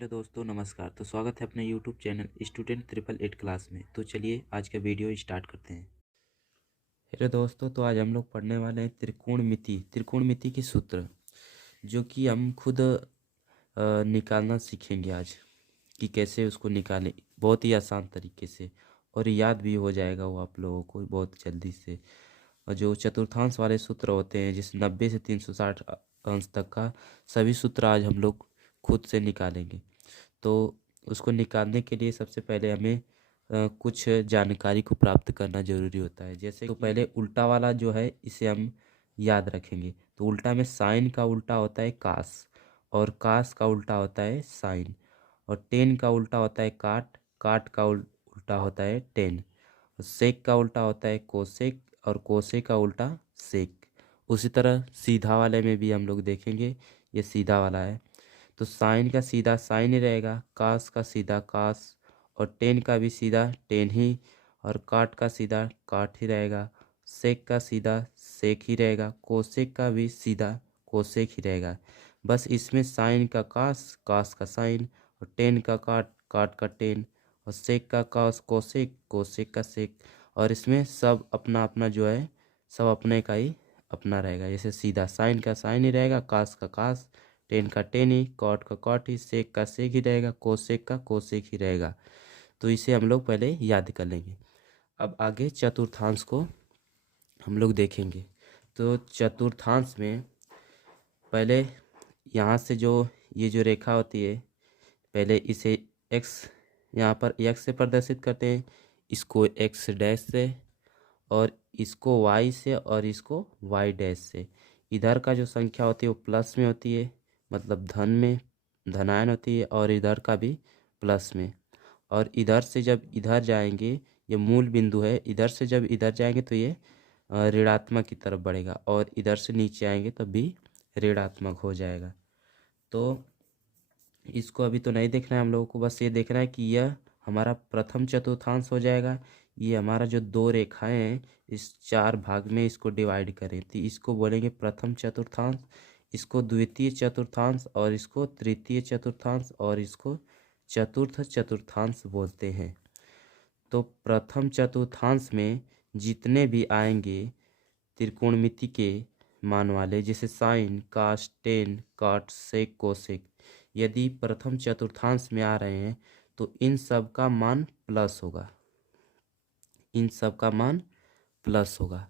Hello दोस्तों, नमस्कार। तो स्वागत है अपने यूट्यूब चैनल स्टूडेंट 888 क्लास में। तो चलिए आज का वीडियो स्टार्ट करते हैं। हेलो दोस्तों, तो आज हम लोग पढ़ने वाले हैं त्रिकोणमिति के सूत्र, जो कि हम खुद निकालना सीखेंगे आज कि कैसे उसको निकालें बहुत ही आसान तरीके से, और याद भी हो जाएगा वो आप लोगों को बहुत जल्दी से। और जो चतुर्थांश वाले सूत्र होते हैं, जिस 90 से 360 अंश तक का सभी सूत्र आज हम लोग खुद से निकालेंगे। तो उसको निकालने के लिए सबसे पहले हमें कुछ जानकारी को प्राप्त करना जरूरी होता है। जैसे तो पहले उल्टा वाला जो है इसे हम याद रखेंगे। तो उल्टा में साइन का उल्टा होता है कास, और कास का उल्टा होता है साइन, और टेन का उल्टा होता है काट, काट का उल्टा होता है टेन, और सेक का उल्टा होता है कोसेक, और कोसेक का उल्टा सेक। उसी तरह सीधा वाले में भी हम लोग देखेंगे, ये सीधा वाला है। तो साइन का सीधा साइन ही रहेगा, कास का सीधा कास, और टेन का भी सीधा टेन ही, और काट का सीधा काट ही रहेगा। सेक का सीधा सेक ही रहेगा, कोसेक का भी सीधा कोसेक ही रहेगा। बस इसमें साइन का कास, कास का साइन, और टेन का काट, काट का टेन, और सेक का कास कोसेक, कोसेक का सेक। और इसमें सब अपना अपना जो है, सब अपने का ही अपना रहेगा। जैसे सीधा साइन का साइन ही रहेगा, कास का कास, टेन का टेन ही, कॉट का कॉट ही, सेक का सेक ही रहेगा, कोसेक का कोसेक ही रहेगा। तो इसे हम लोग पहले याद कर लेंगे। अब आगे चतुर्थांश को हम लोग देखेंगे। तो चतुर्थांश में पहले यहाँ से जो ये जो रेखा होती है, पहले इसे एक्स, यहाँ पर एक्स से प्रदर्शित करते हैं, इसको एक्स डैश से, और इसको वाई से, और इसको वाई डैश से। इधर का जो संख्या होती है वो प्लस में होती है, मतलब धन में, धनायन होती है, और इधर का भी प्लस में। और इधर से जब इधर जाएंगे, ये मूल बिंदु है, इधर से जब इधर जाएंगे तो ये ऋणात्मक की तरफ बढ़ेगा, और इधर से नीचे आएंगे तब भी ऋणात्मक हो जाएगा। तो इसको अभी तो नहीं देखना है हम लोगों को, बस ये देखना है कि यह हमारा प्रथम चतुर्थांश हो जाएगा। ये हमारा जो दो रेखाएं हैं, इस चार भाग में इसको डिवाइड करें तो इसको बोलेंगे प्रथम चतुर्थांश, इसको द्वितीय चतुर्थांश, और इसको तृतीय चतुर्थांश, और इसको चतुर्थ चतुर्थांश बोलते हैं। तो प्रथम चतुर्थांश में जितने भी आएंगे त्रिकोणमिति के मान वाले, जैसे साइन, कास, टेन, काट, सेक, कोसेक, यदि प्रथम चतुर्थांश में आ रहे हैं तो इन सब का मान प्लस होगा, इन सब का मान प्लस होगा।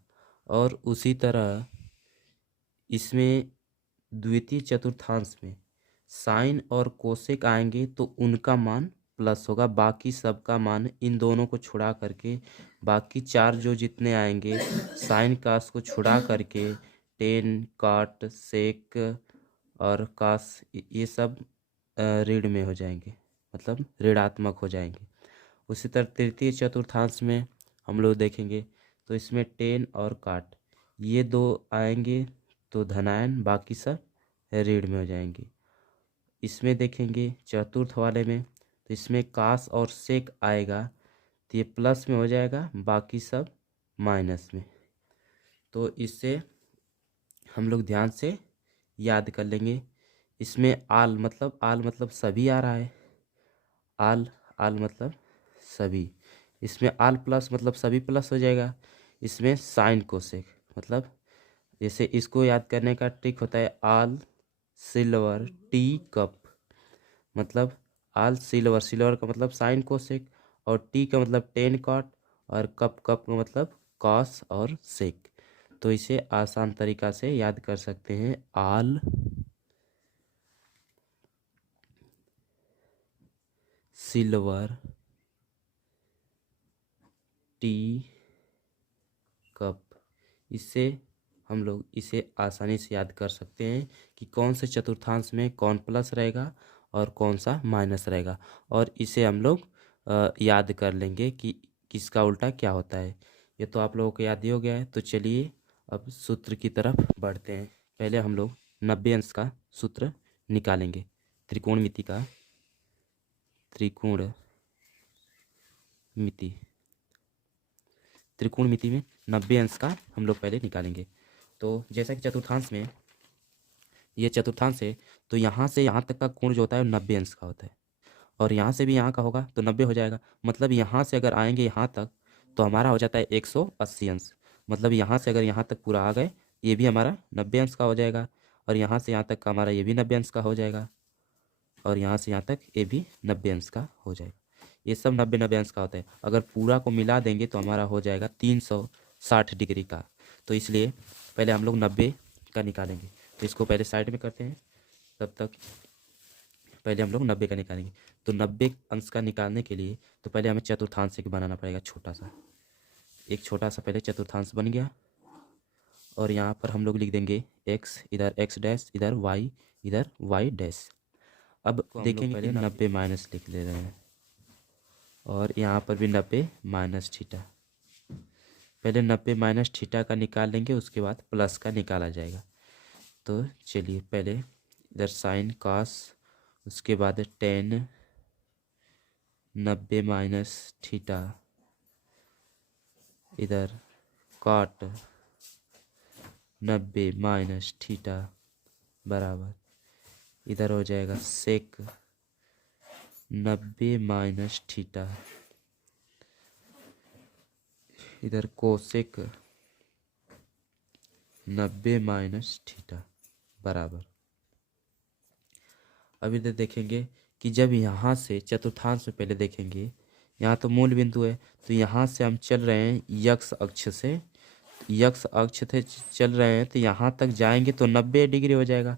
और उसी तरह इसमें द्वितीय चतुर्थांश में साइन और कोसेक आएंगे तो उनका मान प्लस होगा। बाकी सब का मान, इन दोनों को छुड़ा करके बाकी चार जो जितने आएंगे, साइन कास को छुड़ा करके टेन, काट, सेक और कास, ये सब ऋण में हो जाएंगे, मतलब ऋणात्मक हो जाएंगे। उसी तरह तृतीय चतुर्थांश में हम लोग देखेंगे तो इसमें टेन और काट, ये दो आएंगे तो धनायन, बाकी सब ऋण में हो जाएंगे। इसमें देखेंगे चतुर्थ वाले में तो इसमें कास और सेक आएगा तो ये प्लस में हो जाएगा, बाकी सब माइनस में। तो इससे हम लोग ध्यान से याद कर लेंगे। इसमें आल मतलब सभी आ रहा है, आल आल मतलब सभी। इसमें आल प्लस मतलब सभी प्लस हो जाएगा। इसमें साइन कोसेक मतलब, जैसे इसको याद करने का ट्रिक होता है, आल सिल्वर टी कप, मतलब आल सिल्वर, सिल्वर का मतलब साइन कोसेक, और टी का मतलब टेन कॉट, और कप कप का मतलब कॉस और सेक। तो इसे आसान तरीका से याद कर सकते हैं, आल सिल्वर टी कप। इससे हम लोग इसे आसानी से याद कर सकते हैं कि कौन से चतुर्थांश में कौन प्लस रहेगा और कौन सा माइनस रहेगा, और इसे हम लोग याद कर लेंगे कि किसका उल्टा क्या होता है। ये तो आप लोगों को याद ही हो गया है। तो चलिए अब सूत्र की तरफ बढ़ते हैं। पहले हम लोग 90 अंश का सूत्र निकालेंगे, त्रिकोणमिति का, त्रिकोणमिति में 90 अंश का हम लोग पहले निकालेंगे। तो जैसा कि चतुर्थांश में ये चतुर्थांश है, तो यहाँ से यहाँ तक का कोण जो होता है 90 अंश का होता है। और यहाँ से भी यहाँ का होगा तो 90 हो जाएगा। मतलब यहाँ से अगर आएंगे यहाँ तक तो हमारा हो जाता है 180 अंश। मतलब यहाँ से अगर यहाँ तक पूरा आ गए, ये भी हमारा 90 अंश का हो जाएगा। और यहाँ से यहाँ तक का हमारा ये भी 90 अंश का हो जाएगा। और यहाँ से यहाँ तक ये भी 90 अंश का हो जाएगा। ये सब 90 अंश का होता है। अगर पूरा को मिला देंगे तो हमारा हो जाएगा 360 डिग्री का। तो इसलिए पहले हम लोग 90 का निकालेंगे। तो इसको पहले साइड में करते हैं, तब तक पहले हम लोग 90 का निकालेंगे। तो 90 अंश का निकालने के लिए तो पहले हमें चतुर्थांश बनाना पड़ेगा छोटा सा। एक छोटा सा पहले चतुर्थांश बन गया। और यहाँ पर हम लोग लिख देंगे x, इधर x डैश, इधर y, इधर y डैश। अब देखेंगे कि 90 माइनस लिख ले रहे हैं। और यहाँ पर भी 90 माइनस थीटा। पहले 90 माइनस थीटा का निकाल लेंगे, उसके बाद प्लस का निकाला जाएगा। तो चलिए पहले इधर साइन कॉस, उसके बाद टेन, 90 माइनस थीटा, इधर कॉट 90 माइनस थीटा बराबर, इधर हो जाएगा सेक 90 माइनस थीटा, इधर कोसेक 90 माइनस थीटा बराबर। अब इधर देखेंगे कि जब यहाँ से चतुर्थांश में पहले देखेंगे, यहाँ तो मूल बिंदु है, तो यहाँ से हम चल रहे हैं यक्ष अक्ष से, यक्ष अक्ष से चल रहे हैं तो यहाँ तक जाएंगे तो 90 डिग्री हो जाएगा।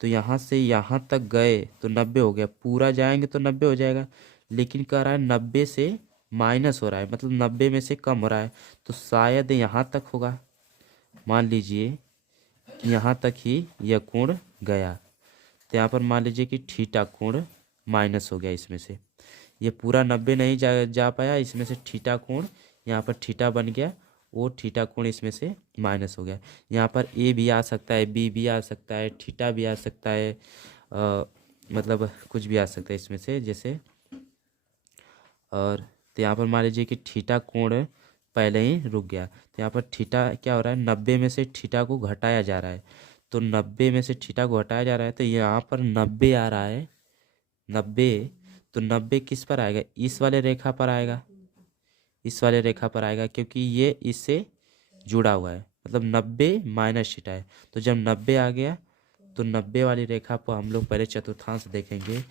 तो यहाँ से यहाँ तक गए तो 90 हो गया, पूरा जाएंगे तो 90 हो जाएगा। लेकिन कह रहा है 90 से माइनस हो रहा है, मतलब 90 में से कम हो रहा है। तो शायद यहाँ तक होगा। मान लीजिए कि यहाँ तक ही यह कोण गया, तो यहाँ पर मान लीजिए कि थीटा कोण माइनस हो गया इसमें से। ये पूरा 90 नहीं जा पाया, इसमें से थीटा कोण यहाँ पर थीटा बन गया, वो थीटा कोण इसमें से माइनस हो गया। यहाँ पर ए भी आ सकता है, बी भी आ सकता है, थीटा भी आ सकता है, मतलब कुछ भी आ सकता है इसमें से जैसे। और तो यहाँ पर मान लीजिए कि थीटा कोण पहले ही रुक गया, तो यहाँ पर थीटा क्या हो रहा है, 90 में से थीटा को घटाया जा रहा है। तो 90 में से थीटा को घटाया जा रहा है, तो यहाँ पर 90 आ रहा है, 90। तो 90 किस पर आएगा, इस वाले रेखा पर आएगा, इस वाले रेखा पर आएगा, क्योंकि ये इससे जुड़ा हुआ है। मतलब 90 माइनस थीटा है। तो जब 90 आ गया तो 90 वाली रेखा पर हम लोग पहले चतुर्थांश देखेंगे।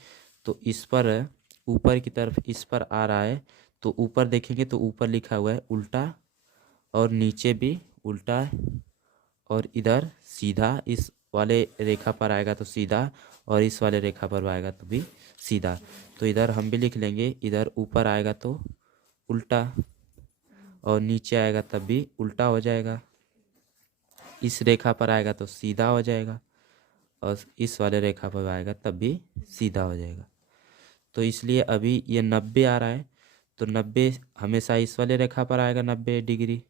तो इस पर ऊपर की तरफ इस पर आ रहा है, तो ऊपर देखेंगे तो ऊपर लिखा हुआ है उल्टा, और नीचे भी उल्टा, और इधर सीधा इस वाले रेखा पर आएगा तो सीधा, और इस वाले रेखा पर आएगा तो भी सीधा। तो इधर हम भी लिख लेंगे, इधर ऊपर आएगा तो उल्टा, और नीचे आएगा तब भी उल्टा हो जाएगा। इस रेखा पर आएगा तो सीधा हो जाएगा, और इस वाले रेखा पर आएगा तब भी सीधा हो जाएगा। तो इसलिए अभी ये 90 आ रहा है, तो 90 हमेशा इस वाले रेखा पर आएगा 90 डिग्री।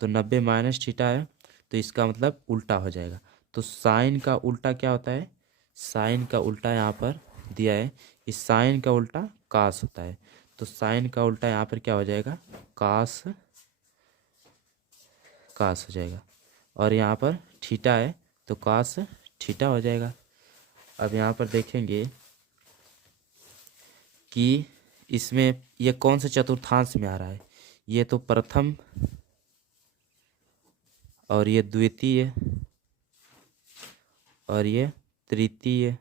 तो 90 माइनस थीटा है, तो इसका मतलब उल्टा हो जाएगा। तो साइन का उल्टा क्या होता है, साइन का उल्टा यहाँ पर दिया है, इस साइन का उल्टा कास होता है। तो साइन का उल्टा यहाँ पर क्या हो जाएगा, कास, कास हो जाएगा। और यहाँ पर थीटा है तो कास थीटा हो जाएगा। अब यहाँ पर देखेंगे कि इसमें ये कौन से चतुर्थांश में आ रहा है। ये तो प्रथम, और ये द्वितीय, और ये तृतीय,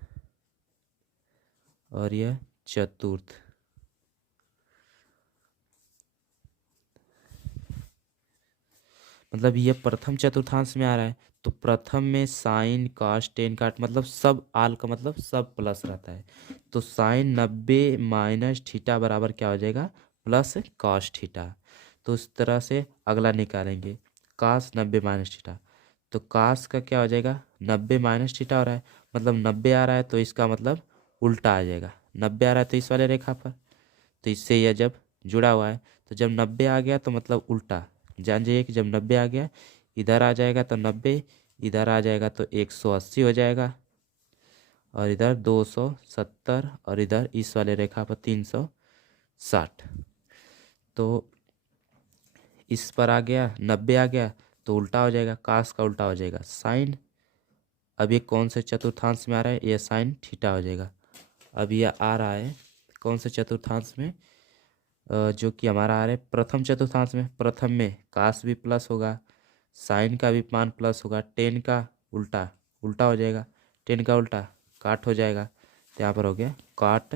और यह चतुर्थ। मतलब ये प्रथम चतुर्थांश में आ रहा है। तो प्रथम में साइन कास टेन काट, मतलब सब आल का मतलब सब प्लस रहता है। तो साइन 90 माइनस थीटा बराबर क्या हो जाएगा, प्लस कास थीटा। तो उस तरह से अगला निकालेंगे, कास 90 माइनस थीटा। तो कास का क्या हो जाएगा, 90 माइनस थीटा हो रहा है, मतलब 90 आ रहा है, तो इसका मतलब उल्टा आ जाएगा। 90 आ रहा है तो इस वाले रेखा पर, तो इससे यह जब जुड़ा हुआ है, तो जब 90 आ गया तो मतलब उल्टा। जान जाइए कि जब 90 आ गया, इधर आ जाएगा तो 90, इधर आ जाएगा तो 180 हो जाएगा, और इधर 270, और इधर इस वाले रेखा पर 360। तो इस पर आ गया 90 आ गया तो उल्टा हो जाएगा, कास का उल्टा हो जाएगा साइन। अब ये कौन से चतुर्थांश में आ रहा है, ये साइन थीटा हो जाएगा। अब ये आ रहा है कौन से चतुर्थांश में, जो कि हमारा आ रहा है प्रथम चतुर्थांश में। प्रथम में कास भी प्लस होगा, साइन का भी मान प्लस होगा, टेन का उल्टा उल्टा हो जाएगा, टेन का उल्टा काट हो जाएगा, तो यहाँ पर हो गया काट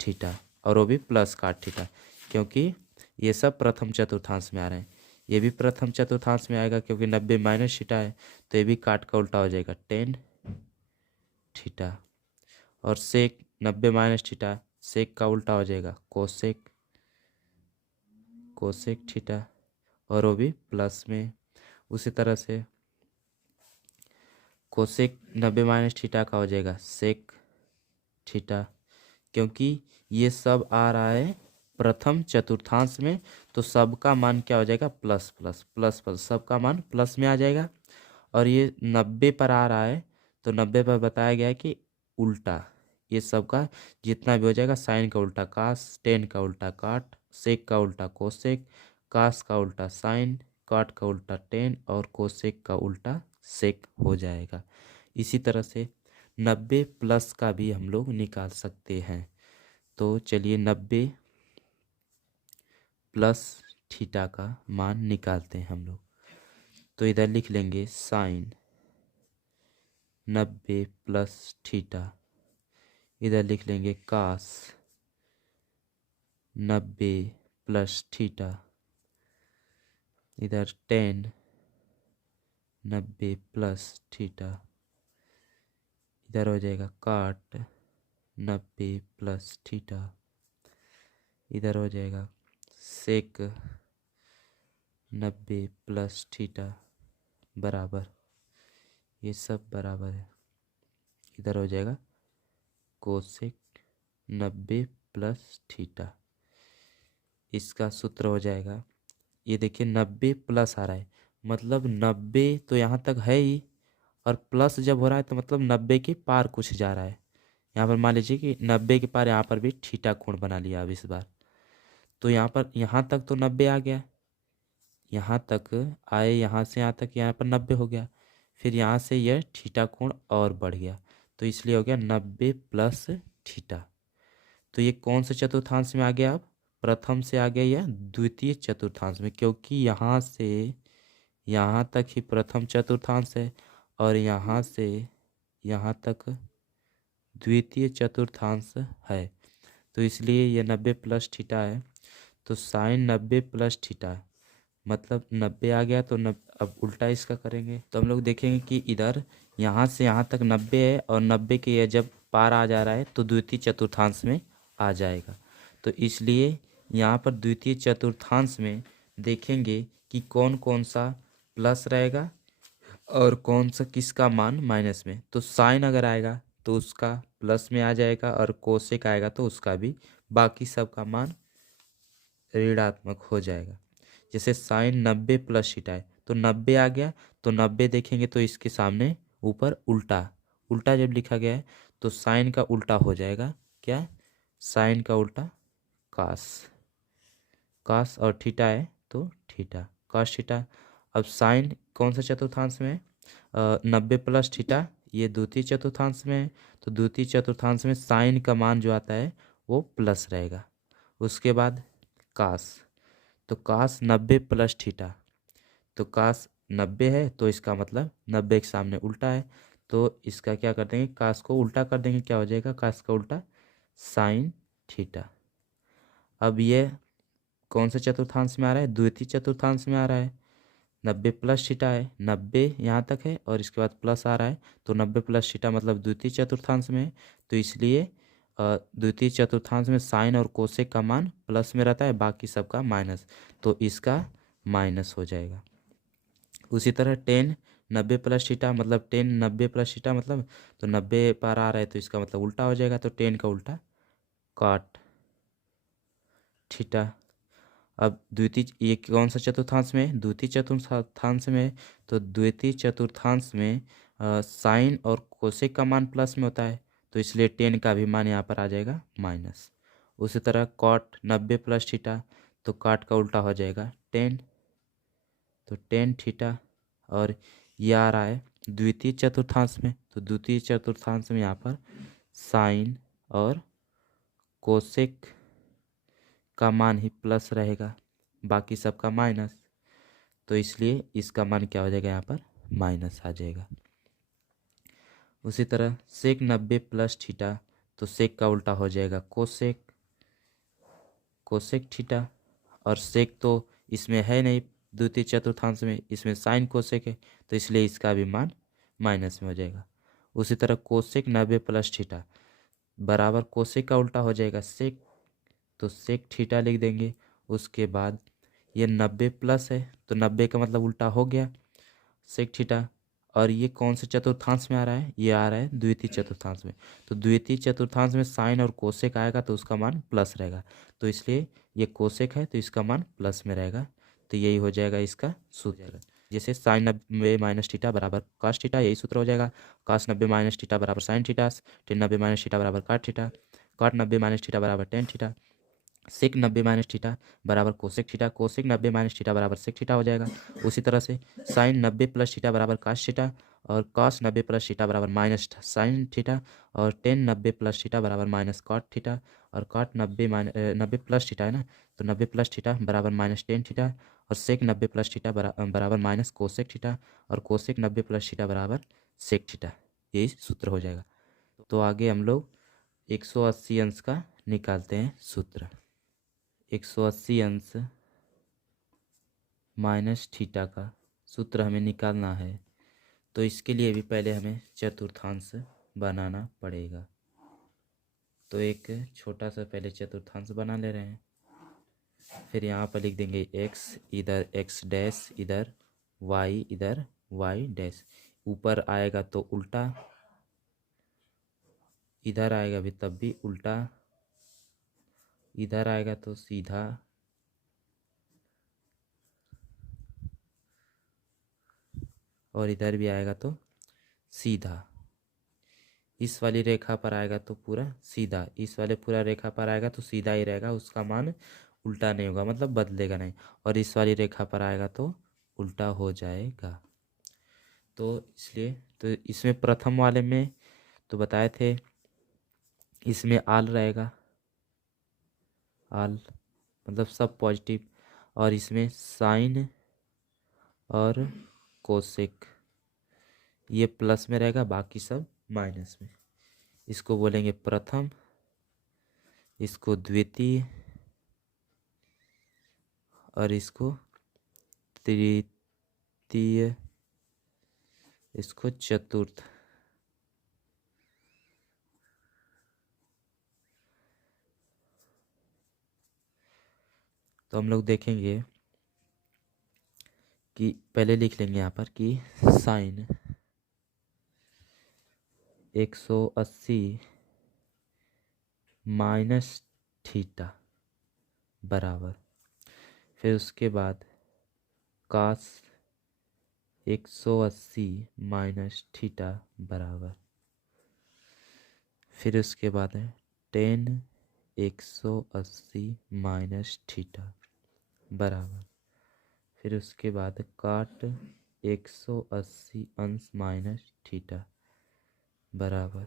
थीटा, और वो भी प्लस काट थीटा, क्योंकि ये सब प्रथम चतुर्थांश में आ रहे हैं। ये भी प्रथम चतुर्थांश में आएगा क्योंकि 90 माइनस थीटा है, तो ये भी काट का उल्टा हो जाएगा, टेन थीटा। और सेक 90 माइनस थीटा, सेक का उल्टा हो जाएगा कोसेक, कोसेक थीटा, और वो भी प्लस में। उसी तरह से कोसेक 90 माइनस थीटा का हो जाएगा सेक थीटा, क्योंकि ये सब आ रहा है प्रथम चतुर्थांश में, तो सबका मान क्या हो जाएगा, प्लस प्लस प्लस प्लस, सबका मान प्लस में आ जाएगा। और ये 90 पर आ रहा है, तो 90 पर बताया गया है कि उल्टा, ये सबका जितना भी हो जाएगा, साइन का उल्टा कास, टेन का उल्टा काट, सेक का उल्टा कोसेक, कास का उल्टा साइन, काट का उल्टा टेन, और कोसेक का उल्टा सेक हो जाएगा। इसी तरह से 90 प्लस का भी हम लोग निकाल सकते हैं। तो चलिए 90 प्लस थीटा का मान निकालते हैं हम लोग। तो इधर लिख लेंगे साइन 90 प्लस थीटा, इधर लिख लेंगे कास 90 प्लस थीटा, इधर टेन 90 प्लस थीटा, इधर हो जाएगा काट 90 प्लस थीटा, इधर हो जाएगा सेक 90 प्लस थीटा बराबर, ये सब बराबर है, इधर हो जाएगा कोसेक 90 प्लस थीटा। इसका सूत्र हो जाएगा, ये देखिए 90 प्लस आ रहा है, मतलब 90 तो यहाँ तक है ही, और प्लस जब हो रहा है तो मतलब 90 के पार कुछ जा रहा है। यहाँ पर मान लीजिए कि 90 के पार यहाँ पर भी थीटा कोण बना लिया अब इस बार, तो यहाँ पर यहाँ तक तो 90 आ गया, यहाँ तक आए, यहाँ से यहाँ तक, यहाँ पर 90 हो गया, फिर यहाँ से यह थीटा कोण और बढ़ गया, तो इसलिए हो गया 90 प्लस थीटा। तो ये कौन से चतुर्थांश में आ गया, अब प्रथम से आ गया यह द्वितीय चतुर्थांश में, क्योंकि यहाँ से यहाँ तक ही प्रथम चतुर्थांश है, और यहाँ से यहाँ तक द्वितीय चतुर्थांश है, तो इसलिए ये 90 प्लस थीटा है। तो साइन 90 प्लस थीटा मतलब 90 आ गया, तो अब उल्टा इसका करेंगे, तो हम लोग देखेंगे कि इधर यहाँ से यहाँ तक 90 है, और 90 के ये जब पार आ जा रहा है तो द्वितीय चतुर्थांश में आ जाएगा। तो इसलिए यहाँ पर द्वितीय चतुर्थांश में देखेंगे कि कौन कौन सा प्लस रहेगा और कौन सा किसका मान माइनस में। तो साइन अगर आएगा तो उसका प्लस में आ जाएगा, और कोसेक आएगा तो उसका भी, बाकी सब का मान ऋणात्मक हो जाएगा। जैसे साइन 90 प्लस थीटा है, तो 90 आ गया, तो 90 देखेंगे तो इसके सामने ऊपर उल्टा, उल्टा जब लिखा गया है तो साइन का उल्टा हो जाएगा क्या, साइन का उल्टा कास, कास, और थीटा है तो थीटा, कास थीटा। अब साइन कौन सा चतुर्थांश में है, 90 प्लस थीटा, ये द्वितीय चतुर्थांश में है, तो द्वितीय चतुर्थांश में साइन का मान जो आता है वो प्लस रहेगा। उसके बाद कास, तो कास 90 प्लस थीटा, तो कास 90 है, तो इसका मतलब 90 के सामने उल्टा है, तो इसका क्या कर देंगे, कास को उल्टा कर देंगे, क्या हो जाएगा कास का उल्टा साइन थीटा। अब ये कौन से चतुर्थांश में आ रहा है, द्वितीय चतुर्थांश में आ रहा है, 90 प्लस थीटा है, 90 यहाँ तक है और इसके बाद प्लस आ रहा है, तो 90 प्लस थीटा मतलब द्वितीय चतुर्थांश में है, तो इसलिए द्वितीय चतुर्थांश में साइन और कोसेक का मान प्लस में रहता है, बाकी सबका माइनस, तो इसका माइनस हो जाएगा। उसी तरह टेन 90 प्लस थीटा मतलब टेन 90 प्लस थीटा मतलब, तो 90 पर आ रहा है तो इसका मतलब उल्टा हो जाएगा, तो टेन का उल्टा काट थीटा। अब द्वितीय, ये कौन सा चतुर्थांश में है, द्वितीय चतुर्थांश में है, तो द्वितीय चतुर्थांश में साइन और कोसेक का मान प्लस में होता है, तो इसलिए टेन का भी मान यहाँ पर आ जाएगा माइनस। उसी तरह कॉट 90 प्लस थीटा, तो काट का उल्टा हो जाएगा टेन, तो टेन थीटा। और ये आ रहा है द्वितीय चतुर्थांश में, तो द्वितीय चतुर्थांश में यहाँ पर साइन और कोसेक का मान ही प्लस रहेगा, बाकी सबका माइनस, तो इसलिए इसका मान क्या हो जाएगा, यहाँ पर माइनस आ जाएगा। उसी तरह सेक 90 प्लस थीटा, तो सेक का उल्टा हो जाएगा कोसेक, कोसेक थीटा। और सेक तो इसमें है नहीं द्वितीय चतुर्थांश में, इसमें साइन कोसेक है, तो इसलिए इसका भी मान माइनस में हो जाएगा। उसी तरह कोसेक 90 प्लस थीटा बराबर कोसेक का उल्टा हो जाएगा सेक, तो सेक थीटा लिख देंगे। उसके बाद ये 90 प्लस है, तो 90 का मतलब उल्टा हो गया सेक थीटा। और ये कौन से चतुर्थांश में आ रहा है, ये आ रहा है द्वितीय चतुर्थांश में, तो द्वितीय चतुर्थांश में साइन और कोसेक आएगा तो उसका मान प्लस रहेगा, तो इसलिए ये कोसेक है तो इसका मान प्लस में रहेगा। तो यही हो जाएगा इसका सूत्र। जैसे साइन 90 माइनस थीटा बराबर कास थीटा, यही सूत्र हो जाएगा। कास 90 माइनस थीटा बराबर sine theta, ten 90 minus theta बराबर काट थीटा, काट 90 माइनस थीटा बराबर टेन थीटा, सेक 90 माइनस थीटा बराबर cosec theta, cosec 90 minus theta बराबर सेक थीटा हो जाएगा। उसी तरह से साइन 90 प्लस थीटा बराबर कास थीटा, और कॉस 90 प्लस थीटा बराबर माइनस साइन थीटा, और टेन 90 प्लस थीटा बराबर माइनस कॉट थीटा, और कॉट 90 प्लस थीटा है ना, तो 90 प्लस थीटा बराबर माइनस टेन थीटा, और सेक 90 प्लस थीटा बराबर माइनस कोसेक थीटा, और कोसेक 90 प्लस थीटा बराबर सेक थीटा, यही सूत्र हो जाएगा। तो आगे हम लोग 180 अंश का निकालते हैं सूत्र। 180 अंश माइनस थीटा का सूत्र हमें निकालना है, तो इसके लिए भी पहले हमें चतुर्थांश बनाना पड़ेगा। तो एक छोटा सा पहले चतुर्थांश बना ले रहे हैं, फिर यहाँ पर लिख देंगे x, इधर x डैश, इधर y, इधर y डैश। ऊपर आएगा तो उल्टा, इधर आएगा भी तब भी उल्टा, इधर आएगा तो सीधा, और इधर भी आएगा तो सीधा। इस वाली रेखा पर आएगा तो पूरा सीधा, इस वाले पूरा रेखा पर आएगा तो सीधा ही रहेगा, उसका मान उल्टा नहीं होगा, मतलब बदलेगा नहीं। और इस वाली रेखा पर आएगा तो उल्टा हो जाएगा। तो इसलिए तो इसमें प्रथम वाले में तो बताए थे, इसमें आल रहेगा, आल मतलब सब पॉजिटिव, और इसमें साइन और कोसेक ये प्लस में रहेगा, बाकी सब माइनस में। इसको बोलेंगे प्रथम, इसको द्वितीय, और इसको तृतीय, इसको चतुर्थ। तो हम लोग देखेंगे कि पहले लिख लेंगे यहाँ पर कि साइन 180 माइनस थीटा बराबर, फिर उसके बाद कास 180 माइनस थीटा बराबर, फिर उसके बाद है टेन 180 माइनस थीटा बराबर, फिर उसके बाद काट 180 अंश माइनस थीटा बराबर,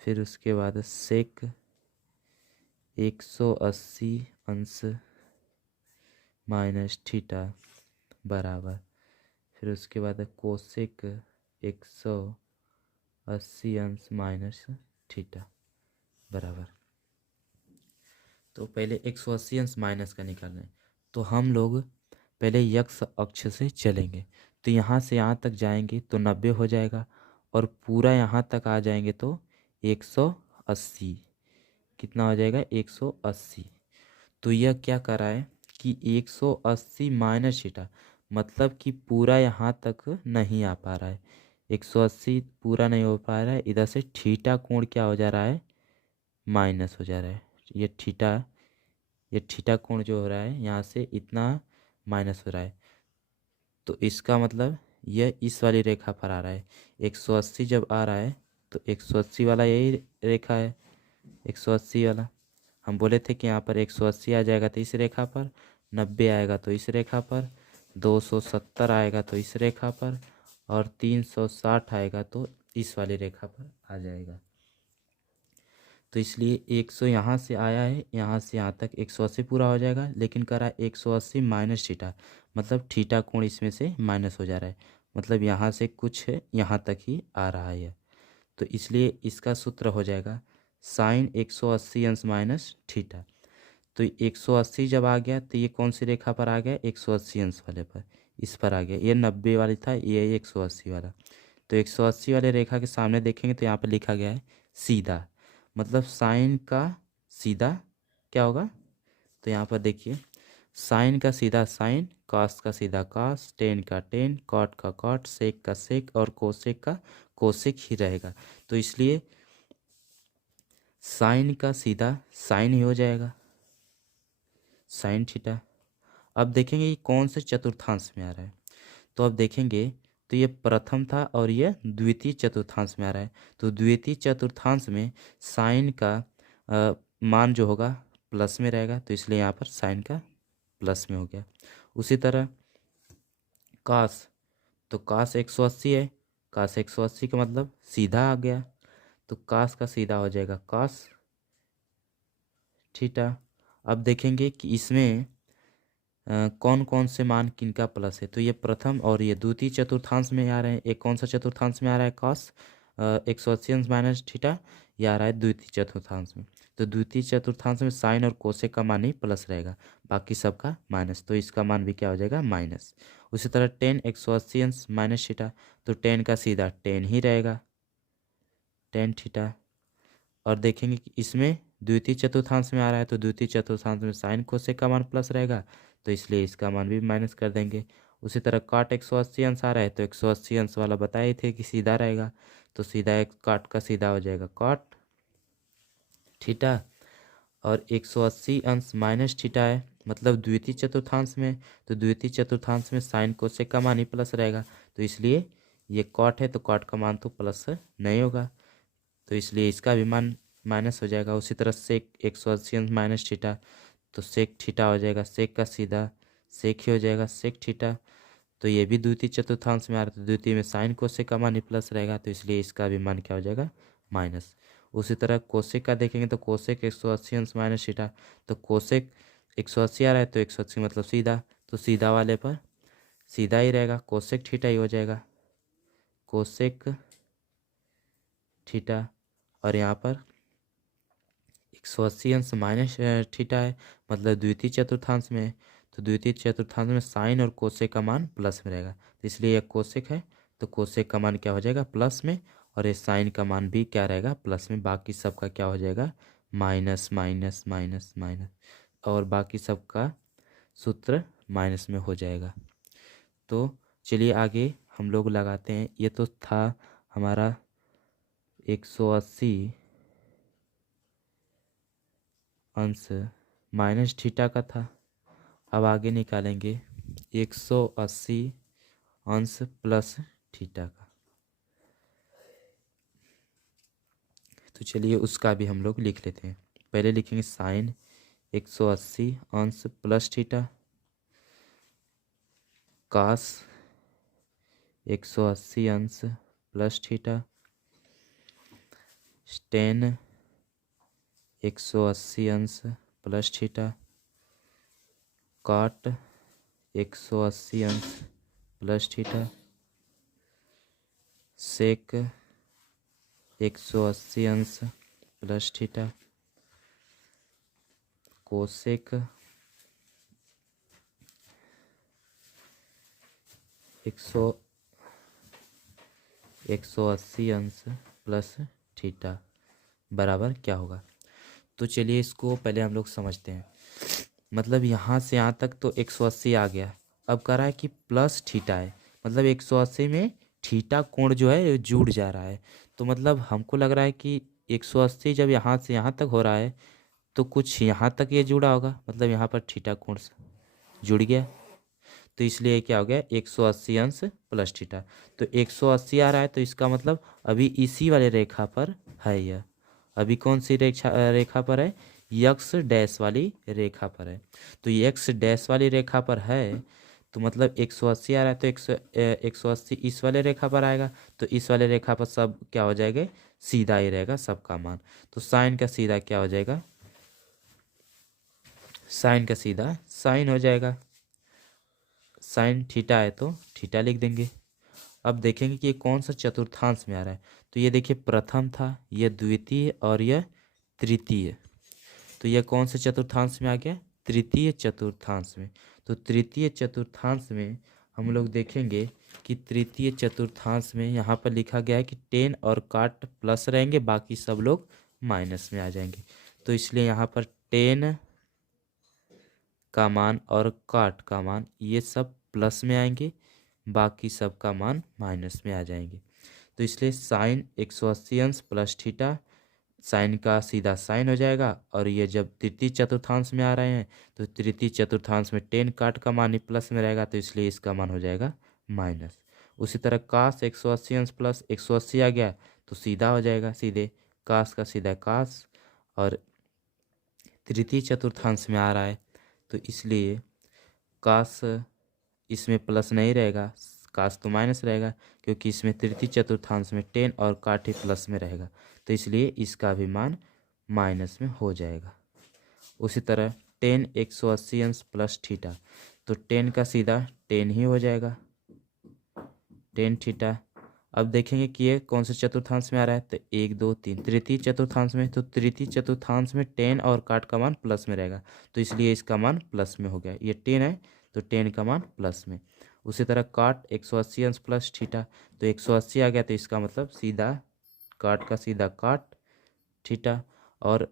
फिर उसके बाद सेक 180 अंश माइनस थीटा बराबर, फिर उसके बाद कोसेक 180 अंश माइनस थीटा बराबर। तो पहले 180 अंश माइनस का निकालना है, तो हम लोग पहले x अक्ष से चलेंगे, तो यहाँ से यहाँ तक जाएंगे तो 90 हो जाएगा, और पूरा यहाँ तक आ जाएंगे तो 180, कितना हो जाएगा 180। तो यह क्या कर रहा है कि 180 माइनस थीटा, मतलब कि पूरा यहाँ तक नहीं आ पा रहा है, 180 पूरा नहीं हो पा रहा है, इधर से थीटा कोण क्या हो जा रहा है, माइनस हो जा रहा है। ये थीटा कोण जो हो रहा है यहाँ से इतना माइनस हो रहा है, तो इसका मतलब यह इस वाली रेखा पर आ रहा है। 180 जब आ रहा है तो 180 वाला यही रेखा है, 180 वाला हम बोले थे कि यहाँ पर 180 आ जाएगा तो इस रेखा पर, 90 आएगा तो इस रेखा पर, 270 आएगा तो इस रेखा पर, और 360 आएगा तो इस वाली रेखा पर आ जाएगा। तो इसलिए 100 यहाँ से आया है, यहाँ से यहाँ तक 180 पूरा हो जाएगा, लेकिन करा 180 माइनस थीटा, मतलब थीटा कोण इसमें से माइनस हो जा रहा है, मतलब यहाँ से कुछ है यहाँ तक ही आ रहा है। तो इसलिए इसका सूत्र हो जाएगा साइन 180 अंश माइनस थीटा। तो 180 जब आ गया तो ये कौन सी रेखा पर आ गया, 180 अंश वाले पर, इस पर आ गया। ये 90 वाली था, ये 180 वाला। तो 180 वाले रेखा के सामने देखेंगे तो यहाँ पर लिखा गया है सीधा, मतलब साइन का सीधा क्या होगा, तो यहाँ पर देखिए साइन का सीधा साइन, कॉस का सीधा कॉस, टेन का टेन, कॉट का कॉट, सेक का सेक और कोसेक का कोसेक ही रहेगा। तो इसलिए साइन का सीधा साइन ही हो जाएगा, साइन थीटा। अब देखेंगे ये कौन से चतुर्थांश में आ रहा है, तो अब देखेंगे तो ये प्रथम था और ये द्वितीय चतुर्थांश में आ रहा है। तो द्वितीय चतुर्थांश में साइन का मान जो होगा प्लस में रहेगा, तो इसलिए यहाँ पर साइन का प्लस में हो गया। उसी तरह कास, तो कास 180 है, कास 180 का मतलब सीधा आ गया, तो कास का सीधा हो जाएगा कास थीटा। अब देखेंगे कि इसमें कौन कौन से मान किनका प्लस है, तो ये प्रथम और ये द्वितीय चतुर्थांश में आ रहे हैं। एक कौन सा चतुर्थांश में आ रहा है, कॉस 180 अंश माइनस थीटा, ये आ रहा है द्वितीय चतुर्थांश में। तो द्वितीय चतुर्थांश में साइन और कोसेक का मान ही प्लस रहेगा, बाकी सबका माइनस, तो इसका मान भी क्या हो जाएगा, माइनस। उसी तरह टेन 180 अंश माइनस थीटा, तो टेन का सीधा टेन ही रहेगा, टेन थीटा। और देखेंगे कि इसमें द्वितीय चतुर्थांश में आ रहा है, तो द्वितीय चतुर्थांश में साइन कोसेक का मान प्लस रहेगा, तो इसलिए इसका मान भी माइनस कर देंगे। उसी तरह काट 180 अंश आ रहा है, तो 180 अंश वाला बताए थे कि सीधा रहेगा, तो सीधा एक काट का सीधा हो जाएगा काट थीटा। और 180 अंश माइनस थीटा है, मतलब द्वितीय चतुर्थांश में, तो द्वितीय चतुर्थांश में साइन कोसेक का मान ही प्लस रहेगा, तो इसलिए ये कॉट है, तो कॉट का मान तो प्लस नहीं होगा, तो इसलिए इसका भी मान माइनस हो जाएगा। उसी तरह सेक 180 अंश माइनस थीटा, तो सेक थीटा हो जाएगा, सेक का सीधा सेक ही हो जाएगा, सेक थीटा। तो ये भी द्वितीय चतुर्थांश में आ रहा है, तो द्वितीय में साइन कोसेक का मान ही प्लस रहेगा, तो इसलिए इसका भी मान क्या हो जाएगा, माइनस। उसी तरह कोसेक का देखेंगे तो कोसेक 180 अंश माइनस थीटा, तो कोसेक 180 आ रहा है, तो 180 मतलब सीधा, तो सीधा वाले पर सीधा ही रहेगा, कोसेक थीटा ही हो जाएगा, कोसेक थीटा। और यहाँ पर 180 अंश माइनस थीटा है, मतलब द्वितीय चतुर्थांश में है, तो द्वितीय चतुर्थांश में साइन और कोसेक का मान प्लस में रहेगा, तो इसलिए यह कोसेक है, तो कोसेक का मान क्या हो जाएगा, प्लस में, और ये साइन का मान भी क्या रहेगा, प्लस में। बाकी सबका क्या हो जाएगा, माइनस माइनस माइनस माइनस, और बाकी सबका सूत्र माइनस में हो जाएगा। तो चलिए आगे हम लोग लगाते हैं। ये तो था हमारा 180 अंश माइनस थीटा का था। अब आगे निकालेंगे 180 अंश प्लस थीटा का, तो चलिए उसका भी हम लोग लिख लेते हैं। पहले लिखेंगे साइन 180 अंश प्लस थीटा, कास 180 अंश प्लस थीटा, टेन 180 अंश प्लस थीटा, काट 180 अंश प्लस थीटा, सेक 180 अंश प्लस थीटा, कोसेक 180 अंश प्लस थीटा बराबर क्या होगा। तो चलिए इसको पहले हम लोग समझते हैं। मतलब यहाँ से यहाँ तक तो 180 आ गया, अब कह रहा है कि प्लस थीटा है, मतलब 180 में थीटा कोण जो है जुड़ जा रहा है। तो मतलब हमको लग रहा है कि 180 जब यहाँ से यहाँ तक हो रहा है तो कुछ यहाँ तक ये जुड़ा होगा, मतलब यहाँ पर थीटा कोण जुड़ गया, तो इसलिए क्या हो गया 180 अंश प्लस थीटा। तो 180 आ रहा है, तो इसका मतलब अभी इसी वाले रेखा पर है यह, अभी कौन सी रेखा पर है, यक्स डैश वाली रेखा पर है। तो यक्स डैश वाली रेखा पर है, तो मतलब 180 आ रहा है, तो 180 इस वाले रेखा पर आएगा, तो इस वाले रेखा पर सब क्या हो जाएंगे, सीधा ही रहेगा सबका मान। तो साइन का सीधा क्या हो जाएगा, साइन का सीधा साइन हो जाएगा। साइन थीटा है तो थीटा लिख देंगे। अब देखेंगे कि ये कौन सा चतुर्थांश में आ रहा है। तो ये देखिए प्रथम था, यह द्वितीय और यह तृतीय। तो यह कौन से चतुर्थांश में आ गया, तृतीय चतुर्थांश में। तो तृतीय चतुर्थांश में हम लोग देखेंगे कि तृतीय चतुर्थांश में यहाँ पर लिखा गया है कि टेन और काट प्लस रहेंगे, बाकी सब लोग माइनस में आ जाएंगे। तो इसलिए यहाँ पर टेन का मान और काट का मान ये सब प्लस में आएंगे, बाकी सब का मान माइनस में आ जाएंगे। तो इसलिए साइन 180 अंश प्लस थीटा, साइन का सीधा साइन हो जाएगा। और ये जब तृतीय चतुर्थांश में आ रहे हैं तो तृतीय चतुर्थांश में टेन काट का मान ही प्लस में रहेगा, तो इसलिए इसका मान हो जाएगा माइनस। उसी तरह कास 180 अंश प्लस 180 आ गया तो सीधा हो जाएगा, सीधे कास का सीधा कास। और तृतीय चतुर्थांश में आ रहा है तो इसलिए कास इसमें प्लस नहीं रहेगा, कास तो माइनस रहेगा, क्योंकि इसमें तृतीय चतुर्थांश में टेन और काट ही प्लस में रहेगा, तो इसलिए इसका भी मान माइनस में हो जाएगा। उसी तरह टेन 180 अंश प्लस थीटा, तो टेन का सीधा टेन ही हो जाएगा, टेन थीटा। अब देखेंगे कि ये कौन से चतुर्थांश में आ रहा है, तो 1 2 3 तृतीय चतुर्थांश में। तो तृतीय चतुर्थांश में टेन और काट का मान प्लस में रहेगा, तो इसलिए इसका मान प्लस में हो गया। ये टेन है तो टेन का मान प्लस में। उसी तरह काट 180 अंश प्लस थीटा, तो 180 आ गया तो इसका मतलब सीधा काट का सीधा काट थीटा। और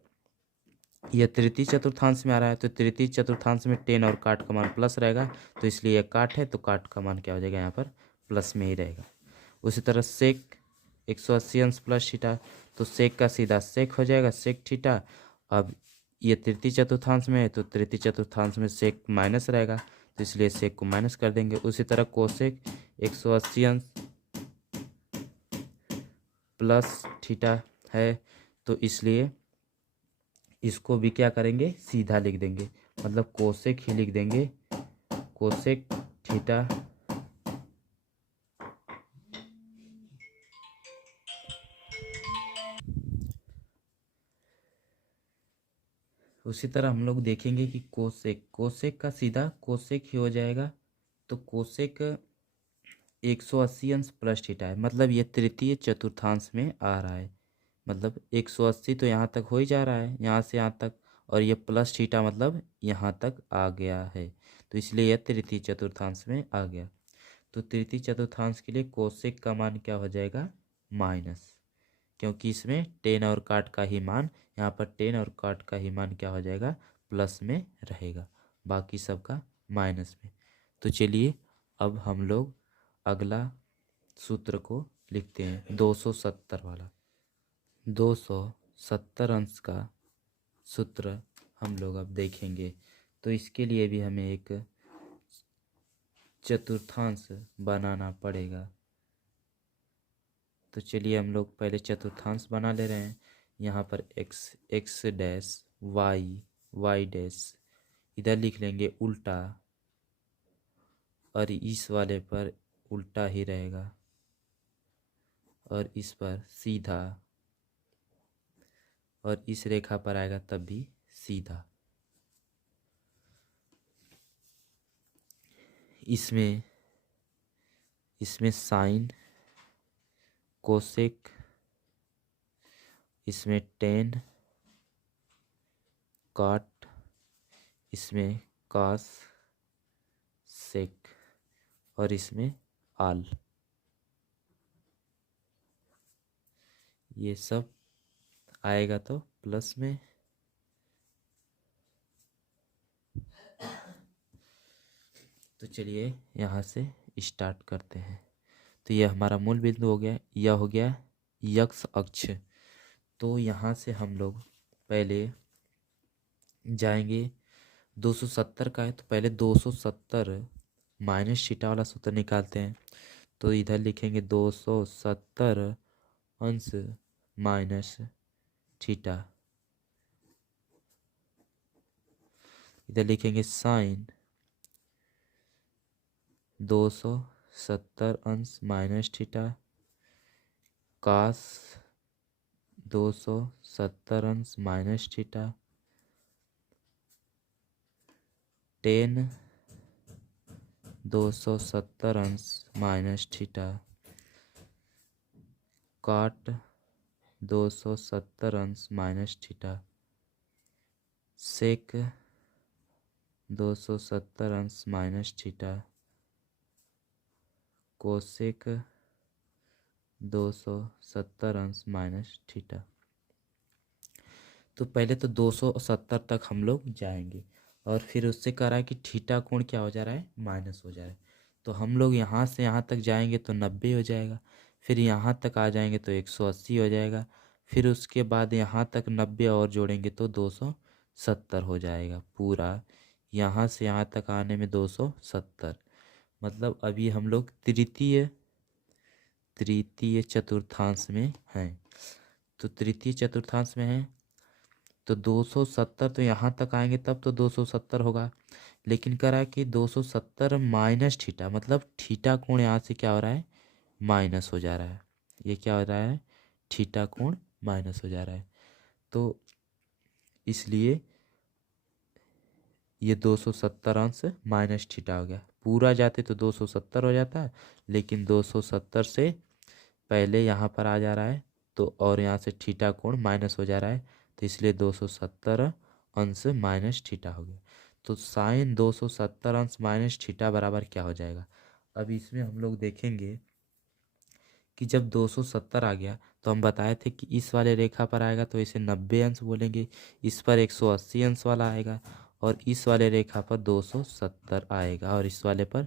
यह तृतीय चतुर्थांश में आ रहा है तो तृतीय चतुर्थांश में टेन और काट का मान प्लस रहेगा, तो इसलिए यह काट है तो काट का मान क्या हो जाएगा, यहाँ पर प्लस में ही रहेगा। उसी तरह सेक 180 अंश प्लस थीटा, तो सेक का सीधा सेक हो जाएगा, सेक थीटा। अब ये तृतीय चतुर्थांश में है तो तृतीय चतुर्थांश में सेक माइनस रहेगा, तो इसलिए सेक को माइनस कर देंगे। उसी तरह कोसेक 180 अंश प्लस थीटा है, तो इसलिए इसको भी क्या करेंगे, सीधा लिख देंगे, मतलब कोसेक ही लिख देंगे, कोसेक थीटा। उसी तरह हम लोग देखेंगे कि कोसेक, कोसेक का सीधा कोसेक ही हो जाएगा। तो कोसेक 180 अंश प्लस थीटा है, मतलब ये तृतीय चतुर्थांश में आ रहा है, मतलब 180 तो यहाँ तक हो ही जा रहा है, यहाँ से यहाँ तक, और ये प्लस थीटा मतलब यहाँ तक आ गया है, तो इसलिए यह तृतीय चतुर्थांश में आ गया। तो तृतीय चतुर्थांश के लिए कोसेक का मान क्या हो जाएगा, माइनस, क्योंकि इसमें टेन और काट का ही मान, यहाँ पर टेन और काट का ही मान क्या हो जाएगा, प्लस में रहेगा, बाकी सबका माइनस में। तो चलिए अब हम लोग अगला सूत्र को लिखते हैं, 270 वाला। 270 अंश का सूत्र हम लोग अब देखेंगे, तो इसके लिए भी हमें एक चतुर्थांश बनाना पड़ेगा। तो चलिए हम लोग पहले चतुर्थांश बना ले रहे हैं। यहाँ पर X, X dash, Y, Y dash, इधर लिख लेंगे उल्टा, और इस वाले पर उल्टा ही रहेगा, और इस पर सीधा, और इस रेखा पर आएगा तब भी सीधा। इसमें इसमें साइन, कोसेक, इसमें टेन, काट, इसमें कास, सेक, और इसमें आल, ये सब आएगा तो प्लस में। तो चलिए यहाँ से स्टार्ट करते हैं। तो यह हमारा मूल बिंदु हो गया, यह हो गया यक्ष अक्ष। तो यहाँ से हम लोग पहले जाएंगे, 270 का है तो पहले 270 माइनस थीटा वाला सूत्र निकालते हैं। तो इधर लिखेंगे 270 अंश माइनस थीटा, इधर लिखेंगे साइन 270 अंश माइनस थीटा, कास 270 अंश माइनस थीटा, टेन 270 अंश माइनस थीटा, कॉट 270 अंश माइनस थीटा, सेक 270 अंश माइनस थीटा, कोसेक 270 अंश माइनस थीटा। तो पहले तो 270 तक हम लोग जाएंगे और फिर उससे कह रहा है कि थीटा कोण क्या हो जा रहा है, माइनस हो जा रहा है। तो हम लोग यहाँ से यहाँ तक जाएंगे तो 90 हो जाएगा, फिर यहाँ तक आ जाएंगे तो 180 हो जाएगा, फिर उसके बाद यहाँ तक 90 और जोड़ेंगे तो 270 हो जाएगा पूरा। यहाँ से यहाँ तक आने में 270, मतलब अभी हम लोग तृतीय चतुर्थांश में हैं। तो तृतीय चतुर्थांश में हैं तो 270 तो यहाँ तक आएंगे तब तो 270 होगा, लेकिन कह रहा है कि 270 माइनस थीटा, मतलब थीटा कोण यहाँ से क्या हो रहा है, माइनस हो जा रहा है। ये क्या हो रहा है, थीटा कोण माइनस हो जा रहा है। तो इसलिए ये 270 अंश माइनस थीटा हो गया। पूरा जाते तो 270 हो जाता है, लेकिन 270 से पहले यहाँ पर आ जा रहा है तो, और यहाँ से थीटा कोण माइनस हो जा रहा है, तो इसलिए 270 अंश माइनस थीटा हो गया। तो साइन 270 अंश माइनस थीटा बराबर क्या हो जाएगा। अब इसमें हम लोग देखेंगे कि जब 270 आ गया तो हम बताए थे कि इस वाले रेखा पर आएगा तो इसे 90 अंश बोलेंगे, इस पर 180 अंश वाला आएगा, और इस वाले रेखा पर 270 आएगा, और इस वाले पर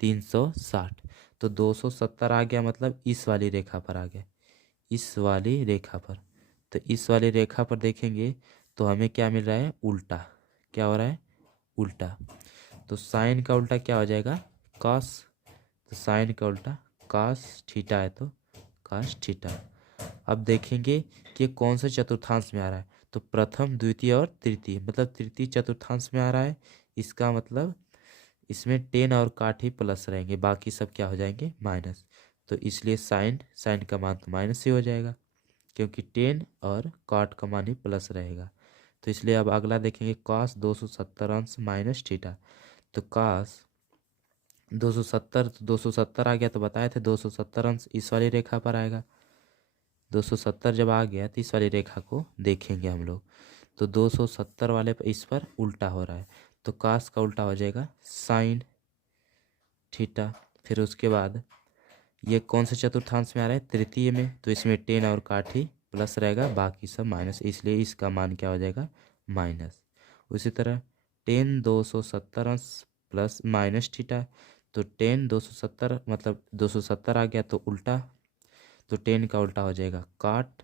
360। तो 270 आ गया मतलब इस वाली रेखा पर आ गया, इस वाली रेखा पर। तो इस वाली रेखा पर देखेंगे तो हमें क्या मिल रहा है, उल्टा। क्या हो रहा है, उल्टा। तो साइन का उल्टा क्या हो जाएगा, कॉस। तो साइन का उल्टा कॉस थीटा है तो कॉस थीटा। अब देखेंगे कि ये कौन से चतुर्थांश में आ रहा है। तो प्रथम द्वितीय और तृतीय, मतलब तृतीय चतुर्थांश में आ रहा है। इसका मतलब इसमें टेन और काट ही प्लस रहेंगे, बाकी सब क्या हो जाएंगे, माइनस। तो इसलिए साइन का मान तो माइनस ही हो जाएगा, क्योंकि टेन और कॉट का मान ही प्लस रहेगा। तो इसलिए अब अगला देखेंगे कॉस 270 अंश माइनस थीटा। तो कॉस 270, तो 270 आ गया तो बताए थे 270 अंश इस वाली रेखा पर आएगा। 270 जब आ गया तो इस वाली रेखा को देखेंगे हम लोग, तो 270 वाले पर इस पर उल्टा हो रहा है, तो कॉस का उल्टा हो जाएगा साइन थीटा। फिर उसके बाद ये कौन से चतुर्थांश में आ रहा है, तृतीय में, तो इसमें टेन और काट ही प्लस रहेगा, बाकी सब माइनस, इसलिए इसका मान क्या हो जाएगा, माइनस। उसी तरह टेन 270 अंश प्लस माइनस थीटा। तो टेन 270 मतलब 270 आ गया तो उल्टा, तो टेन का उल्टा हो जाएगा काट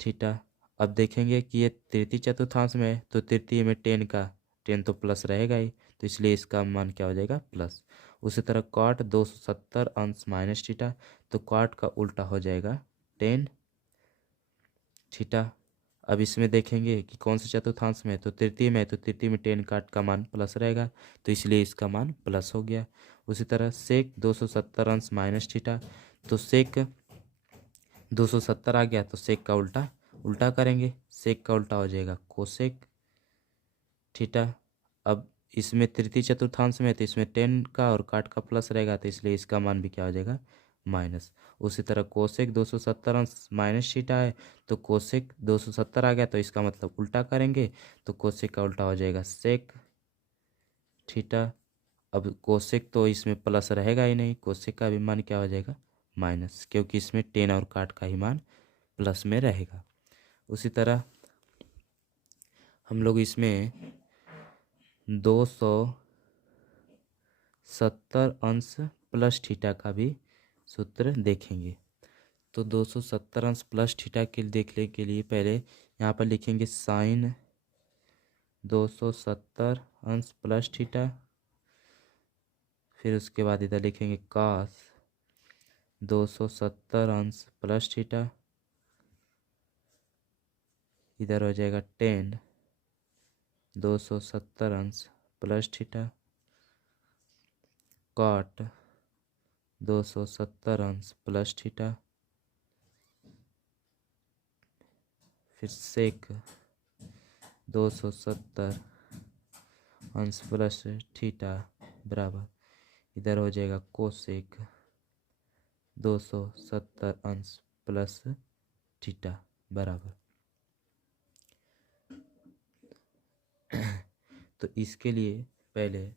थीटा। अब देखेंगे कि ये तृतीय चतुर्थांश में है तो तृतीय में टेन तो प्लस रहेगा ही, तो इसलिए इसका मान क्या हो जाएगा, प्लस। उसी तरह कॉट 270 अंश माइनस थीटा, तो कॉट का उल्टा हो जाएगा टेन थीटा। अब इसमें देखेंगे कि कौन से चतुर्थांश में है, तो तृतीय में है, तो तृतीय में टेन काट का मान प्लस रहेगा, तो इसलिए इसका मान प्लस हो गया। उसी तरह सेक 270 अंश माइनस थीटा, तो सेक 270 आ गया तो सेक का उल्टा उल्टा करेंगे, सेक का उल्टा हो जाएगा कोसेक थीटा। अब इसमें तृतीय चतुर्थांश में है तो इसमें टेन का और काट का प्लस रहेगा, तो इसलिए इसका मान भी क्या हो जाएगा, माइनस। उसी तरह कोसेक 270 अंश माइनस थीटा है, तो कोसेक 270 आ गया तो इसका मतलब उल्टा करेंगे, तो कोसेक का उल्टा हो जाएगा सेक थीटा। अब कोसेक तो इसमें प्लस रहेगा ही नहीं, कोसेक का भी मान क्या हो जाएगा, माइनस, क्योंकि इसमें टेन और काट का ही मान प्लस में रहेगा। उसी तरह हम लोग इसमें 270 अंश प्लस थीटा का भी सूत्र देखेंगे। तो 270 अंश प्लस थीटा के देखने के लिए पहले यहाँ पर लिखेंगे साइन 270 अंश प्लस थीटा, फिर उसके बाद इधर लिखेंगे कॉस 270 अंश प्लस थीटा, इधर हो जाएगा टेन 270 अंश प्लस थीटा, कॉट 270 अंश प्लस थीटा, फिर सेक 270 अंश प्लस थीटा बराबर, इधर हो जाएगा कोसेक 270 अंश प्लस थीटा बराबर। तो इसके लिए पहले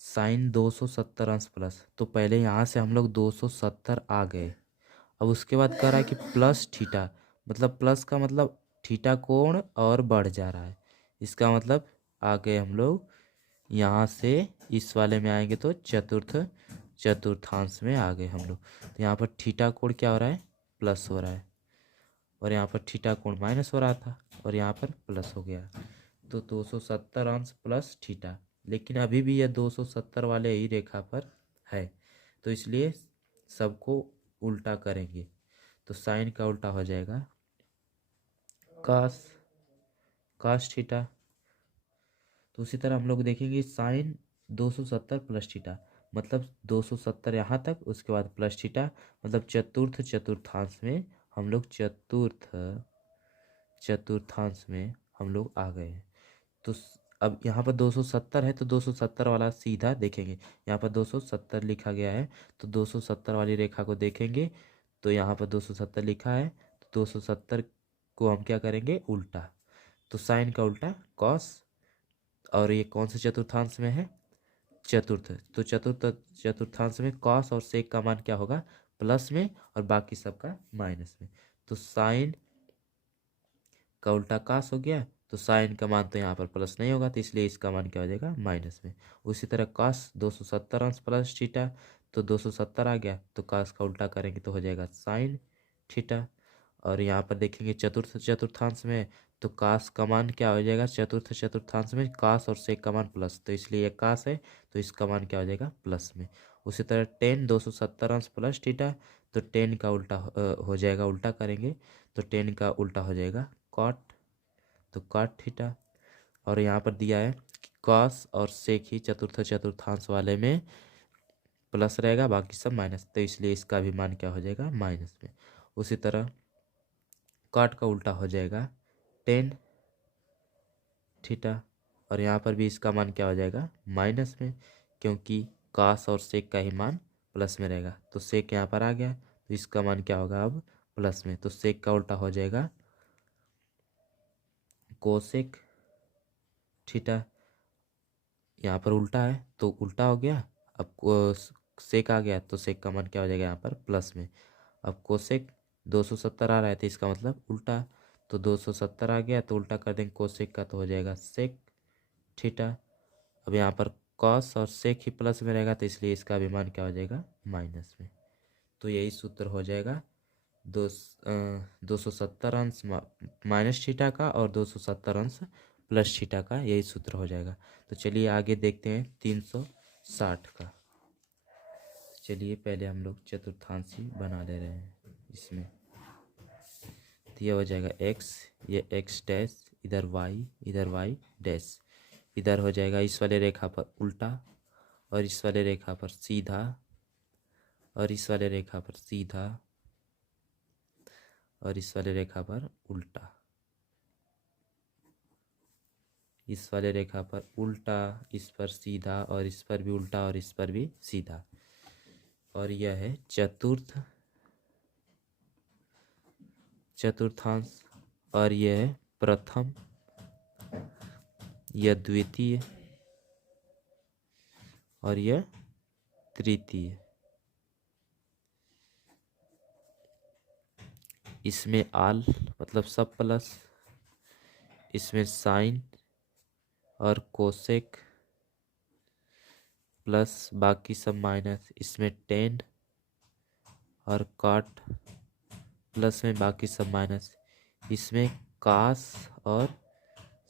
साइन 270 अंश प्लस, तो पहले यहाँ से हम लोग 270 आ गए। अब उसके बाद कह रहा है कि प्लस थीटा, मतलब प्लस का मतलब थीटा कोण और बढ़ जा रहा है। इसका मतलब आ गए हम लोग यहाँ से इस वाले में आएंगे तो चतुर्थांश में आ गए हम लोग। तो यहाँ पर थीटा कोण क्या हो रहा है, प्लस हो रहा है, और यहाँ पर थीटा कोण माइनस हो रहा था और यहाँ पर प्लस हो गया। तो 270 अंश प्लस थीटा, लेकिन अभी भी यह 270 वाले ही रेखा पर है, तो इसलिए सबको उल्टा करेंगे। तो साइन का उल्टा हो जाएगा कास थीटा। तो उसी तरह हम लोग देखेंगे साइन 270 प्लस थीटा, मतलब 270 यहाँ तक, उसके बाद प्लस थीटा, मतलब चतुर्थांश में हम लोग चतुर्थांश में हम लोग आ गए हैं। तो अब यहाँ पर 270 है तो 270 वाला सीधा देखेंगे, यहाँ पर 270 लिखा गया है तो 270 वाली रेखा को देखेंगे। तो यहाँ पर 270 लिखा है तो 270 को हम क्या करेंगे, उल्टा। तो साइन का उल्टा कॉस, और ये कौन से चतुर्थांश में है, चतुर्थ। तो चतुर्थांश में कॉस और सेक का मान क्या होगा, प्लस में, और बाकी सबका माइनस में। तो साइन का उल्टा कास हो गया, तो साइन का मान तो यहाँ पर प्लस नहीं होगा, तो इसलिए इसका मान क्या हो जाएगा, माइनस में। उसी तरह कास 270 अंश प्लस थीटा, तो 270 आ गया, तो कास का उल्टा करेंगे तो हो जाएगा साइन थीटा। और यहाँ पर देखेंगे चतुर्थांश में, तो कास का मान क्या हो जाएगा, चतुर्थांश में कास और सेक का मान प्लस, तो इसलिए ये कास है तो इसका मान क्या हो जाएगा, प्लस में। उसी तरह टेन 270 अंश प्लस थीटा, तो टेन का उल्टा हो जाएगा, उल्टा करेंगे तो टेन का उल्टा हो जाएगा कॉट, तो कॉट थीटा। और यहाँ पर दिया है कि कॉस और सेक ही चतुर्थांश वाले में प्लस रहेगा, बाकी सब माइनस, तो इसलिए इसका भी मान क्या हो जाएगा, माइनस में। उसी तरह कॉट का उल्टा हो जाएगा टेन थीटा, और यहाँ पर भी इसका मान क्या हो जाएगा, माइनस में, क्योंकि कॉस और सेक का ही मान प्लस में रहेगा। तो सेक यहाँ पर आ गया तो इसका मान क्या होगा अब, प्लस में। तो सेक का उल्टा हो जाएगा कोसेक थीटा, यहाँ पर उल्टा है तो उल्टा हो गया। अब सेक आ गया तो सेक का मान क्या हो जाएगा, यहाँ पर प्लस में। अब कोसेक 270 आ रहा है तो इसका मतलब उल्टा, तो 270 आ गया तो उल्टा कर देंगे कोसेक का, तो हो जाएगा सेक थीटा। अब यहाँ पर कॉस और सेक ही प्लस में रहेगा तो इसलिए इसका भी मान क्या हो जाएगा, माइनस में। तो यही सूत्र हो जाएगा 270 अंश माइनस थीटा का और 270 अंश प्लस थीटा का, यही सूत्र हो जाएगा। तो चलिए आगे देखते हैं 360 का। चलिए पहले हम लोग चतुर्थांशी बना ले रहे हैं इसमें। तो यह हो जाएगा x, ये x डैश, इधर y डैश, इधर हो जाएगा इस वाले रेखा पर उल्टा, और इस वाले रेखा पर सीधा, और इस वाले रेखा पर सीधा, और इस वाले रेखा पर उल्टा, इस वाले रेखा पर उल्टा, इस पर सीधा, और इस पर भी उल्टा, और इस पर भी सीधा। और यह है चतुर्थांश, और यह है प्रथम, यह द्वितीय, और यह तृतीय। इसमें आल मतलब सब प्लस, इसमें साइन और कोसेक प्लस, बाकी सब माइनस, इसमें टेन और कॉट प्लस में, बाकी सब माइनस, इसमें कास और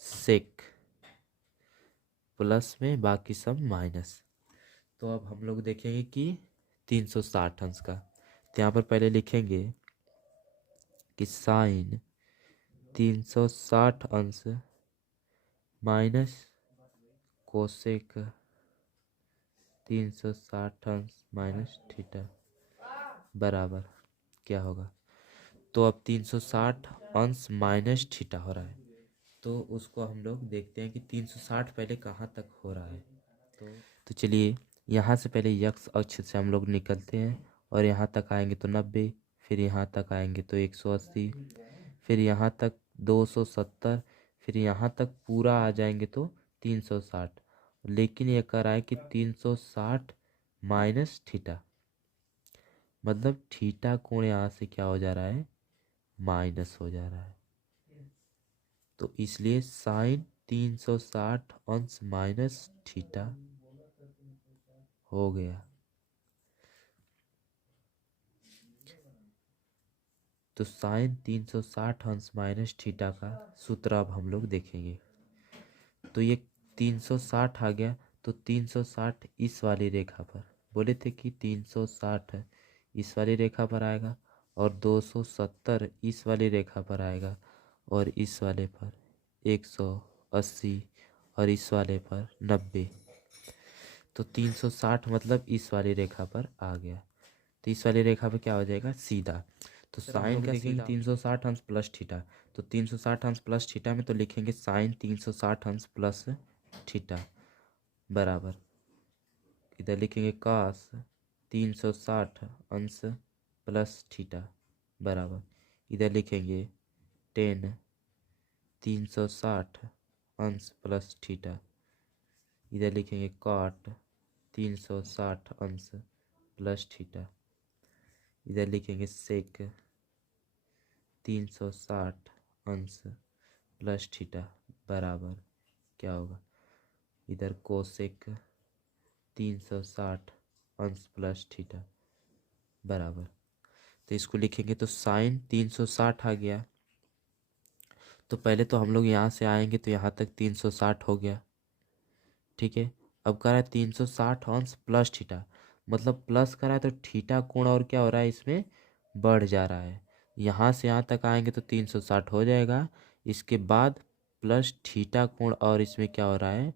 सेक प्लस में, बाकी सब माइनस। तो अब हम लोग देखेंगे कि 360 अंश का। तो यहाँ पर पहले लिखेंगे कि साइन 360 अंश माइनस कोसेक 360 अंश माइनस थीटा बराबर क्या होगा। तो अब 360 अंश माइनस थीटा हो रहा है। तो उसको हम लोग देखते हैं कि 360 पहले कहाँ तक हो रहा है। तो चलिए यहाँ से पहले यक्स अक्ष से हम लोग निकलते हैं और यहाँ तक आएंगे तो 90, फिर यहाँ तक आएंगे तो 180, फिर यहाँ तक 270, फिर यहाँ तक पूरा आ जाएंगे तो 360। लेकिन ये कह रहा है कि 360 माइनस थीटा, मतलब थीटा कोण यहाँ से क्या हो जा रहा है, माइनस हो जा रहा है। तो इसलिए साइन 360 अंश माइनस थीटा हो गया। तो साइन 360 अंश माइनस थीटा का सूत्र अब हम लोग देखेंगे। तो ये 360 आ गया, तो 360 इस वाली रेखा पर, बोले थे कि 360 इस वाली रेखा पर आएगा और 270 इस वाली रेखा पर आएगा और इस वाले पर 180 और इस वाले पर 90। तो 360 मतलब इस वाली रेखा पर आ गया। तो इस वाली रेखा पर क्या हो जाएगा, सीधा। तो साइन का देखेंगे 360 अंश प्लस थीटा, तो 360 अंश प्लस थीटा में तो लिखेंगे साइन 360 अंश प्लस थीटा बराबर, इधर लिखेंगे कॉस 360 अंश प्लस थीटा बराबर, इधर लिखेंगे टेन 360 अंश प्लस थीटा, इधर लिखेंगे कॉट 360 अंश प्लस थीटा, इधर लिखेंगे सेक 360 अंश प्लस थीटा बराबर क्या होगा, इधर कोसेक 360 अंश प्लस थीटा बराबर। तो इसको लिखेंगे तो साइन 360 आ गया। तो पहले तो हम लोग यहाँ से आएंगे तो यहाँ तक 360 हो गया, ठीक है। अब कह रहा है 360 अंश प्लस थीटा, मतलब प्लस करा है तो थीटा कोण और क्या हो रहा है, इसमें बढ़ जा रहा है। यहाँ से यहाँ तक आएंगे तो 360 हो जाएगा, इसके बाद प्लस थीटा कोण और इसमें क्या हो रहा है,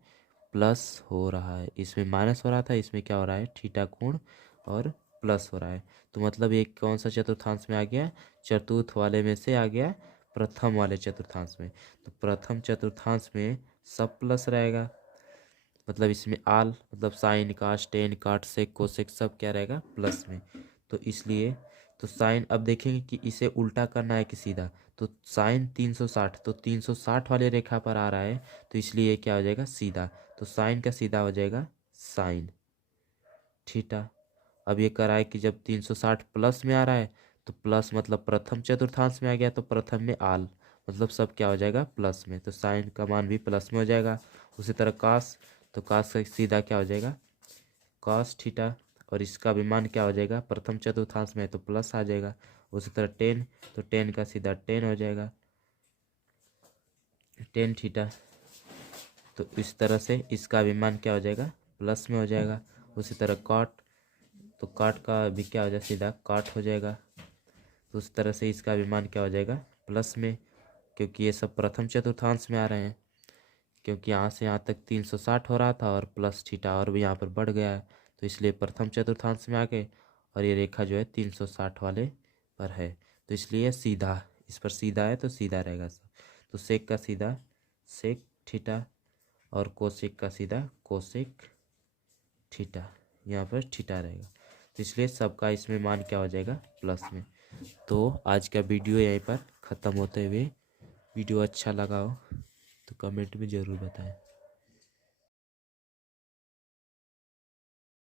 प्लस हो रहा है। इसमें माइनस हो रहा था, इसमें क्या हो रहा है, थीटा कोण और प्लस हो रहा है। तो मतलब ये कौन सा चतुर्थांश में आ गया, चतुर्थ वाले में से आ गया प्रथम वाले चतुर्थांश में। तो प्रथम चतुर्थांश में सब प्लस रहेगा, मतलब इसमें आल मतलब साइन कास टेन काट सेक कोसेक सब क्या रहेगा, प्लस में। तो इसलिए तो साइन, अब देखेंगे कि इसे उल्टा करना है कि सीधा। तो साइन 360, तो 360 वाले रेखा पर आ रहा है, तो इसलिए ये क्या हो जाएगा, सीधा। तो साइन का सीधा हो जाएगा साइन थीटा। अब ये कह रहा है कि जब 360 प्लस में आ रहा है, तो प्लस मतलब प्रथम चतुर्थांश में आ गया, तो प्रथम में आल मतलब सब क्या हो जाएगा, प्लस में। तो साइन का मान भी प्लस में हो जाएगा। उसी तरह कास, तो कास का सीधा क्या हो जाएगा, कॉस थीटा, और इसका भी मान क्या हो जाएगा, प्रथम चतुर्थांश में है तो प्लस आ जाएगा। उसी तरह टेन, तो टेन का सीधा टेन हो जाएगा, टेन थीटा। तो इस तरह से इसका भी मान क्या हो जाएगा, प्लस में हो जाएगा। उसी तरह कॉट, तो कॉट का भी क्या हो जाएगा, सीधा कॉट हो जाएगा। तो उस तरह से इसका भी मान क्या हो जाएगा, प्लस में, क्योंकि ये सब प्रथम चतुर्थांश में आ रहे हैं। क्योंकि यहाँ से यहाँ तक 360 हो रहा था और प्लस थीटा और भी यहाँ पर बढ़ गया है, तो इसलिए प्रथम चतुर्थांश में आ गए। और ये रेखा जो है 360 वाले पर है, तो इसलिए सीधा, इस पर सीधा है तो सीधा रहेगा सब। तो सेक का सीधा सेक थीटा और कोसेक का सीधा कोसेक थीटा, यहाँ पर थीटा रहेगा। तो इसलिए सबका इसमें मान क्या हो जाएगा, प्लस में। तो आज का वीडियो यहीं पर ख़त्म होते हुए, वीडियो अच्छा लगा हो तो कमेंट में ज़रूर बताएं।